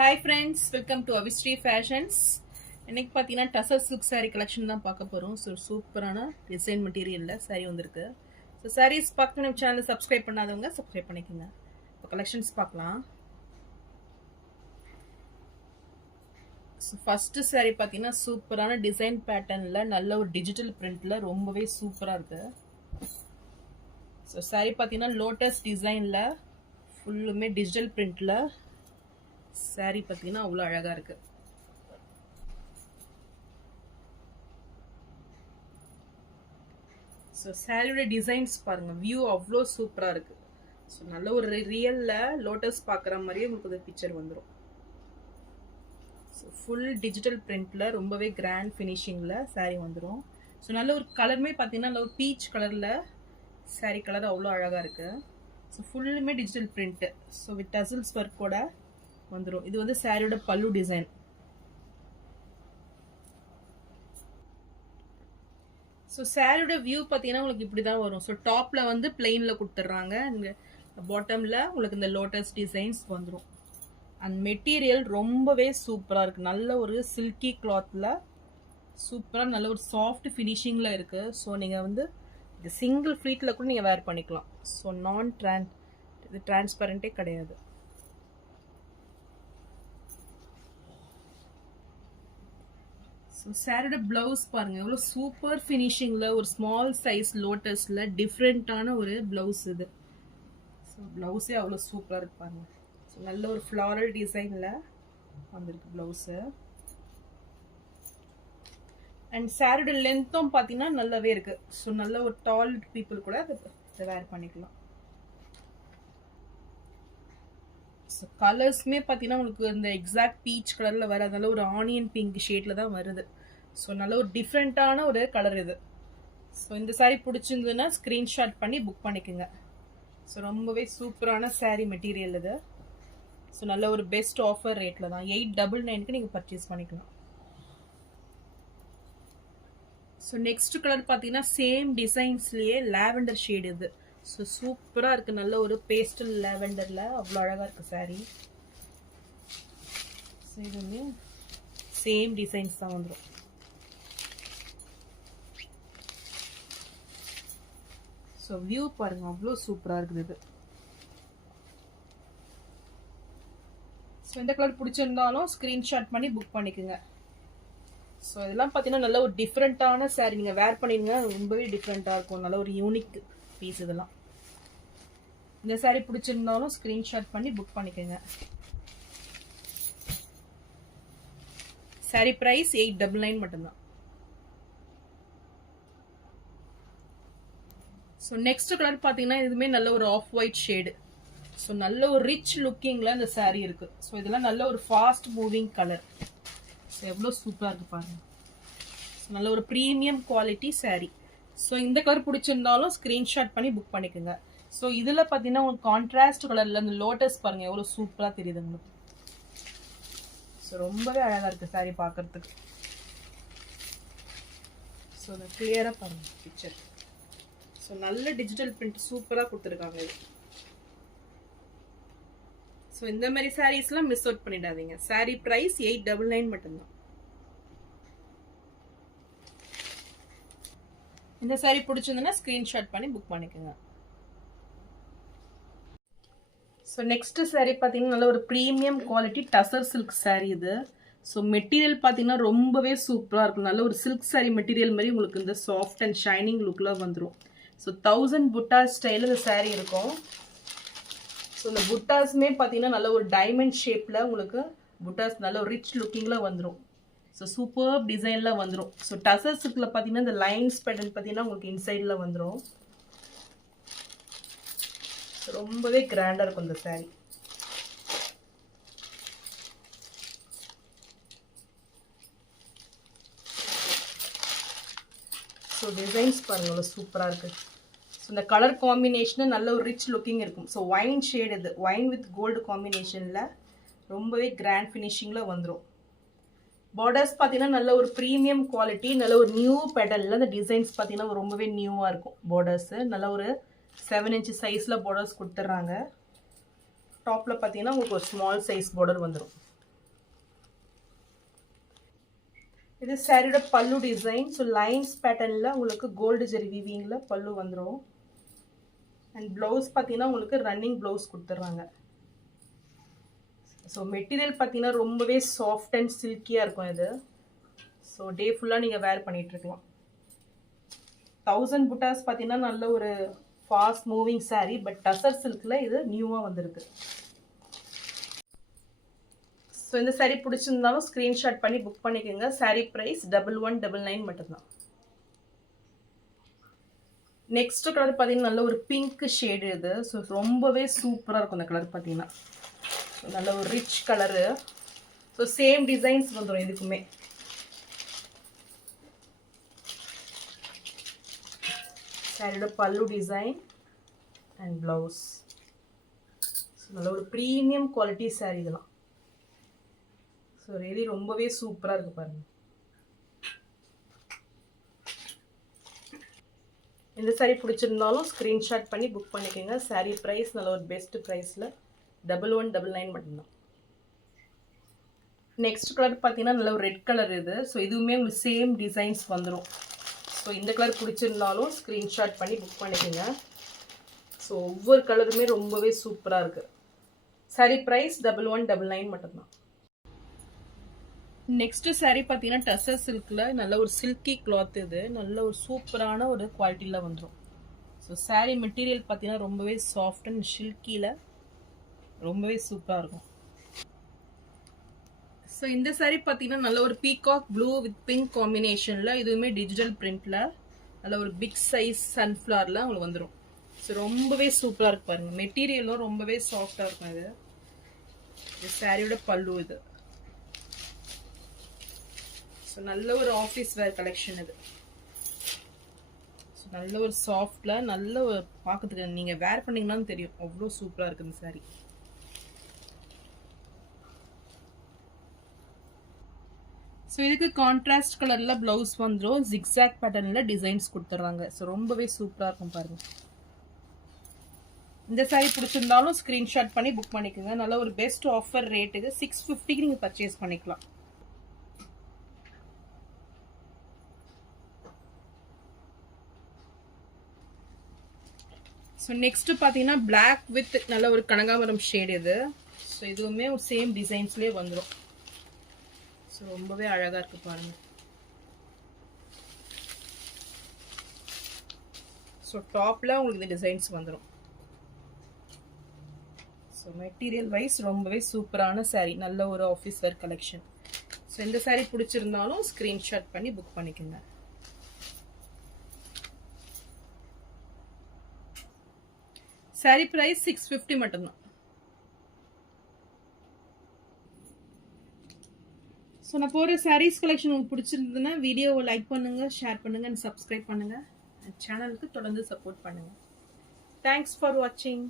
Hi friends, welcome to Avistry Fashions. இன்னைக்கு பார்த்தீங்கன்னா tussar silk saree collection தான் பார்க்க போகிறோம். ஸோ சூப்பரான டிசைன் மெட்டீரியலில் saree வந்திருக்கு. ஸோ sarees பார்க்கணும் நம்ம சேனலை சப்ஸ்கிரைப் பண்ணாதவங்க சப்ஸ்கிரைப் பண்ணிக்கோங்க. இப்போ கலெக்ஷன்ஸ் பார்க்கலாம். ஸோ ஃபஸ்ட்டு saree பார்த்தீங்கன்னா சூப்பரான டிசைன் பேட்டர்னில் நல்ல ஒரு டிஜிட்டல் பிரிண்டில் ரொம்பவே சூப்பராக இருக்குது. ஸோ saree பார்த்தீங்கன்னா லோட்டஸ் டிசைனில் ஃபுல்லுமே டிஜிட்டல் பிரிண்டில் saree பார்த்தீங்கன்னா அவ்வளோ அழகாக இருக்கு. ஸோ சாரியோட டிசைன்ஸ் பாருங்க, வியூ அவ்வளோ சூப்பராக இருக்கு. ஸோ நல்ல ஒரு ரியல்ல லோட்டஸ் பார்க்குற மாதிரியே உங்களுக்கு ஒரு பிக்சர் வந்துடும். ஸோ ஃபுல் டிஜிட்டல் பிரிண்ட்ல ரொம்பவே கிராண்ட் ஃபினிஷிங்கில் saree வந்துடும். ஸோ நல்ல ஒரு கலருமே பார்த்தீங்கன்னா நல்ல ஒரு பீச் கலரில் saree கலர் அவ்வளோ அழகாக இருக்கு. ஸோ ஃபுல்லுமே digital print. So with details ஒர்க்கோட வந்துடும். இது வந்து சாரியோட பல்லு டிசைன். ஸோ சாரியோட வியூ பார்த்தீங்கன்னா உங்களுக்கு இப்படி தான் வரும். ஸோ டாப்ல வந்து பிளெயினில் கொடுத்துட்றாங்க. இங்கே பாட்டமில் உங்களுக்கு இந்த லோட்டஸ் டிசைன்ஸ் வந்துடும். அண்ட் மெட்டீரியல் ரொம்பவே சூப்பராக இருக்குது. நல்ல ஒரு சில்கி கிளாத்தில் சூப்பராக நல்ல ஒரு சாஃப்ட் ஃபினிஷிங்கில் இருக்குது. ஸோ நீங்கள் வந்து இது சிங்கிள் ஃப்ளீட்டில் கூட நீங்கள் வேர் பண்ணிக்கலாம். ஸோ இது டிரான்ஸ்பரண்ட்டே கிடையாது. ஸோ சாரியோட ப்ளவுஸ் பாருங்கள் எவ்வளோ சூப்பர் ஃபினிஷிங்கில் ஒரு ஸ்மால் சைஸ் லோட்டஸில் டிஃப்ரெண்ட்டான ஒரு ப்ளவுஸ் இது. ஸோ ப்ளவுஸே அவ்வளோ சூப்பராக இருக்கு பாருங்க. ஸோ நல்ல ஒரு ஃப்ளாரல் டிசைனில் வந்திருக்கு ப்ளவுஸு. அண்ட் சாரியோட லென்த்தும் பார்த்தீங்கன்னா நல்லாவே இருக்குது. ஸோ நல்ல ஒரு டால் பீப்புள் கூட அதை வேர் பண்ணிக்கலாம். ஸோ கலர்ஸுமே பார்த்தீங்கன்னா உங்களுக்கு இந்த எக்ஸாக்ட் பீச் கலரில் வர அதனால ஒரு ஆனியன் பிங்க் ஷேடில் தான் வருது. ஸோ நல்ல ஒரு டிஃப்ரெண்ட்டான ஒரு கலர் இது. ஸோ இந்த saree பிடிச்சிருந்ததுன்னா ஸ்க்ரீன்ஷாட் பண்ணி புக் பண்ணிக்கோங்க. ஸோ ரொம்பவே சூப்பரான saree மெட்டீரியல் இது. ஸோ நல்ல ஒரு பெஸ்ட் ஆஃபர் ரேட்டில் தான் 899க்கு நீங்கள் பர்ச்சேஸ் பண்ணிக்கலாம். ஸோ நெக்ஸ்ட் கலர் பார்த்தீங்கன்னா சேம் டிசைன்ஸ்லேயே லாவெண்டர் ஷேடு இது. ஸோ சூப்பராக இருக்குது. நல்ல ஒரு பேஸ்டல் லாவெண்டரில் அவ்வளோ அழகாக இருக்குது saree. ஸோ இது வந்து சேம் டிசைன்ஸ் தான் வந்துடும். ஸோ வியூ பாருங்க அவ்வளோ சூப்பராக இருக்குது இது. ஸோ இந்த கலர் பிடிச்சிருந்தாலும் ஸ்க்ரீன்ஷாட் பண்ணி புக் பண்ணிக்கோங்க. ஸோ இதெல்லாம் பார்த்தீங்கன்னா நல்ல ஒரு டிஃப்ரெண்ட்டான saree. நீங்கள் வேர் பண்ணிடுங்க, ரொம்பவே டிஃப்ரெண்ட்டாக இருக்கும். நல்ல ஒரு யூனிக் பீஸ் இதெல்லாம். இந்த saree பிடிச்சிருந்தாலும் ஸ்க்ரீன்ஷாட் பண்ணி புக் பண்ணிக்கோங்க. saree ப்ரைஸ் 899 மட்டும்தான். ஸோ நெக்ஸ்ட் கலர் பார்த்தீங்கன்னா இதுவுமே நல்ல ஒரு ஆஃப் ஒயிட் ஷேடு. ஸோ நல்ல ஒரு ரிச் லுக்கிங்கில் இந்த saree இருக்குது. ஸோ இதெல்லாம் நல்ல ஒரு ஃபாஸ்ட் மூவிங் கலர். ஸோ எவ்வளோ சூப்பராக இருக்குது பாருங்கள். ஸோ நல்ல ஒரு ப்ரீமியம் குவாலிட்டி saree. ஸோ இந்த கலர் பிடிச்சிருந்தாலும் ஸ்க்ரீன்ஷாட் பண்ணி புக் பண்ணிக்கோங்க. ஸோ இதில் பார்த்தீங்கன்னா உங்களுக்கு கான்ட்ராஸ்ட் கலரில் இந்த லோட்டஸ் பாருங்கள் எவ்வளோ சூப்பராக தெரியுது உங்களுக்கு. ஸோ ரொம்பவே அழகாக இருக்குது saree பார்க்குறதுக்கு. ஸோ அதை கிளியராக பாருங்கள் பிக்சர். ஸோ நல்ல டிஜிட்டல் பிரிண்ட் சூப்பராக கொடுத்துருக்காங்க இது. ஸோ இந்த மாதிரி சாரீஸ்லாம் மிஸ் அவுட் பண்ணிடாதீங்க. saree ப்ரைஸ் 899 மட்டும்தான். இந்த saree பிடிச்சிருந்ததுன்னா ஸ்க்ரீன்ஷாட் பண்ணி புக் பண்ணிக்கோங்க. ஸோ நெக்ஸ்ட் saree பார்த்தீங்கன்னா நல்ல ஒரு premium quality tussar silk saree இது. ஸோ மெட்டீரியல் பார்த்தீங்கன்னா ரொம்பவே சூப்பராக இருக்கும். நல்ல ஒரு சில்க் saree மெட்டீரியல் மாதிரி உங்களுக்கு இந்த சாஃப்ட் அண்ட் ஷைனிங் லுக்கில் வந்துடும். ஸோ 1000 புட்டாஸ் ஸ்டைலில் இந்த saree இருக்கும். ஸோ இந்த புட்டாஸுமே பார்த்தீங்கன்னா நல்ல ஒரு டைமண்ட் ஷேப்பில் உங்களுக்கு புட்டாஸ் நல்ல ஒரு ரிச் லுக்கிங்கில் வந்துடும். ஸோ சூப்பர் டிசைனில் வந்துடும். ஸோ டசர் சில்கில் பார்த்தீங்கன்னா இந்த லைன்ஸ் பேட்டர்ன் பார்த்தீங்கன்னா உங்களுக்கு இன்சைடில் வந்துடும். ரொம்பவே கிராண்டாக இருக்கும் இந்த saree. ஸோ டிசைன்ஸ் பாருங்கள் அவ்வளோ சூப்பராக இருக்குது. ஸோ இந்த கலர் காம்பினேஷனு நல்ல ஒரு ரிச் லுக்கிங் இருக்கும். ஸோ ஒயின் ஷேட் இது, ஒயின் வித் கோல்டு காம்பினேஷனில் ரொம்பவே கிராண்ட் ஃபினிஷிங்கில் வந்துடும். பார்டர்ஸ் பார்த்தீங்கன்னா நல்ல ஒரு ப்ரீமியம் குவாலிட்டி, நல்ல ஒரு நியூ பேட்டர்னில் இந்த டிசைன்ஸ் பார்த்தீங்கன்னா ரொம்பவே நியூவாக இருக்கும். பார்டர்ஸு நல்ல ஒரு 7 inch சைஸில் பார்டர்ஸ் கொடுத்துட்றாங்க. டாப்பில் பார்த்தீங்கன்னா உங்களுக்கு ஒரு ஸ்மால் சைஸ் பார்டர் வந்துடும். இது சாரியோட பல்லு டிசைன். ஸோ லைன்ஸ் பேட்டர்னில் உங்களுக்கு கோல்டு ஜெரி வீவிங்கில் பல்லு வந்துடும். அண்ட் ப்ளவுஸ் பார்த்தீங்கன்னா உங்களுக்கு ரன்னிங் ப்ளவுஸ் கொடுத்துட்றாங்க. ஸோ மெட்டீரியல் பார்த்தீங்கன்னா ரொம்பவே சாஃப்ட் அண்ட் சில்கியாக இருக்கும் இது. ஸோ டே ஃபுல்லாக நீங்கள் வேர் பண்ணிகிட்ருக்கலாம். 1000 புட்டாஸ் பார்த்தீங்கன்னா நல்ல ஒரு fast moving sari. But tussar சில்கில் இது நியூவாக வந்திருக்கு. ஸோ இந்த சாரீ பிடிச்சிருந்தாலும் ஸ்க்ரீன்ஷாட் பண்ணி புக் பண்ணிக்கோங்க. சாரீ ப்ரைஸ் 1199 மட்டும்தான். நெக்ஸ்ட் கலர் பார்த்தீங்கன்னா நல்ல ஒரு பிங்க் ஷேடு இது. ஸோ ரொம்பவே சூப்பராக இருக்கும் இந்த கலர் பார்த்தீங்கன்னா. ஸோ நல்ல ஒரு rich colour. So same designs வந்துடும் இதுக்குமே. சாரியோட பல்லு டிசைன் அண்ட் ப்ளவுஸ். ஸோ நல்ல ஒரு ப்ரீமியம் குவாலிட்டி சாரீ இதெல்லாம். ஸோ ரியலி ரொம்பவே சூப்பராக இருக்குது பாருங்கள். இந்த சாரீ பிடிச்சிருந்தாலும் ஸ்க்ரீன்ஷாட் பண்ணி புக் பண்ணிக்கோங்க. சாரீ ப்ரைஸ் நல்ல ஒரு பெஸ்ட் ப்ரைஸில் 1199 மட்டும்தான். நெக்ஸ்ட் கலர் பார்த்தீங்கன்னா நல்ல ஒரு ரெட் கலர் இது. ஸோ இதுவுமே உங்களுக்கு சேம் டிசைன்ஸ் வந்துடும். ஸோ இந்த கலர் பிடிச்சிருந்தாலும் ஸ்க்ரீன்ஷாட் பண்ணி புக் பண்ணிக்கோங்க. ஸோ ஒவ்வொரு கலருமே ரொம்பவே சூப்பராக இருக்குது. சாரீ ப்ரைஸ் 1199 மட்டும்தான். நெக்ஸ்ட்டு சாரீ பார்த்தீங்கன்னா டசர் சில்கில் நல்ல ஒரு சில்கி கிளாத் இது. நல்ல ஒரு சூப்பரான ஒரு குவாலிட்டியில் வந்துடும். ஸோ சாரீ மெட்டீரியல் பார்த்தீங்கன்னா ரொம்பவே சாஃப்ட் அண்ட் சில்கியில் ரொம்பவே சூப்பராக இருக்கும். ஸோ இந்த சாரீ பார்த்தீங்கன்னா நல்ல ஒரு பீகாக் ப்ளூ வித் பிங்க் காம்பினேஷனில், இதுவுமே டிஜிட்டல் பிரிண்டில் நல்ல ஒரு பிக் சைஸ் சன்ஃப்ளவரில் உங்களுக்கு வந்துடும். ஸோ ரொம்பவே சூப்பராக இருக்கு பாருங்கள். மெட்டீரியலும் ரொம்பவே சாஃப்டாக இருக்கும். இது சாரியோட பல்லு இது. ஸோ நல்ல ஒரு ஆஃபீஸ் வேர் கலெக்ஷன் இது. ஸோ நல்ல ஒரு சாஃப்டில் நல்ல ஒரு பார்க்கறதுக்கு நீங்கள் வேர் பண்ணிங்கன்னு தெரியும் அவ்வளோ சூப்பராக இருக்குது இந்த சாரீ. ஸோ இதுக்கு கான்ட்ராஸ்ட் கலரில் ப்ளவுஸ் வந்துடும். ஜிக்ஸாக் பேட்டர்னில் டிசைன்ஸ் கொடுத்துட்றாங்க. ஸோ ரொம்பவே சூப்பராக இருக்கும் பாருங்கள். இந்த சாரீ பிடிச்சிருந்தாலும் ஸ்க்ரீன்ஷாட் பண்ணி புக் பண்ணிக்கோங்க. நல்ல ஒரு பெஸ்ட் ஆஃபர் ரேட்டுக்கு 650க்கு நீங்கள் பர்ச்சேஸ் பண்ணிக்கலாம். ஸோ நெக்ஸ்ட் பார்த்தீங்கன்னா பிளாக் வித் நல்ல ஒரு கனகாமரம் ஷேடு இது. ஸோ இதுவுமே ஒரு சேம் டிசைன்ஸ்லேயே வந்துடும். ஸோ ரொம்பவே அழகாக இருக்குது பாருங்கள். ஸோ டாப்பில் உங்களுக்கு இந்த டிசைன்ஸ் வந்துடும். ஸோ மெட்டீரியல் வைஸ் ரொம்பவே சூப்பரான சாரீ. நல்ல ஒரு ஆஃபீஸ் வேர் கலெக்ஷன். ஸோ இந்த சாரீ பிடிச்சிருந்தாலும் ஸ்க்ரீன்ஷாட் பண்ணி புக் பண்ணிக்கோங்க. சாரீ ப்ரைஸ் 650 மட்டும்தான். ஸோ நான் போகிற சாரீஸ் கலெக்ஷன் உங்களுக்கு பிடிச்சிருந்ததுன்னா வீடியோவை லைக் பண்ணுங்கள், ஷேர் பண்ணுங்கள் அண்ட் சப்ஸ்கிரைப் பண்ணுங்கள். சேனலுக்கு தொடர்ந்து சப்போர்ட் பண்ணுங்கள். தேங்க்ஸ் ஃபார் வாட்சிங்.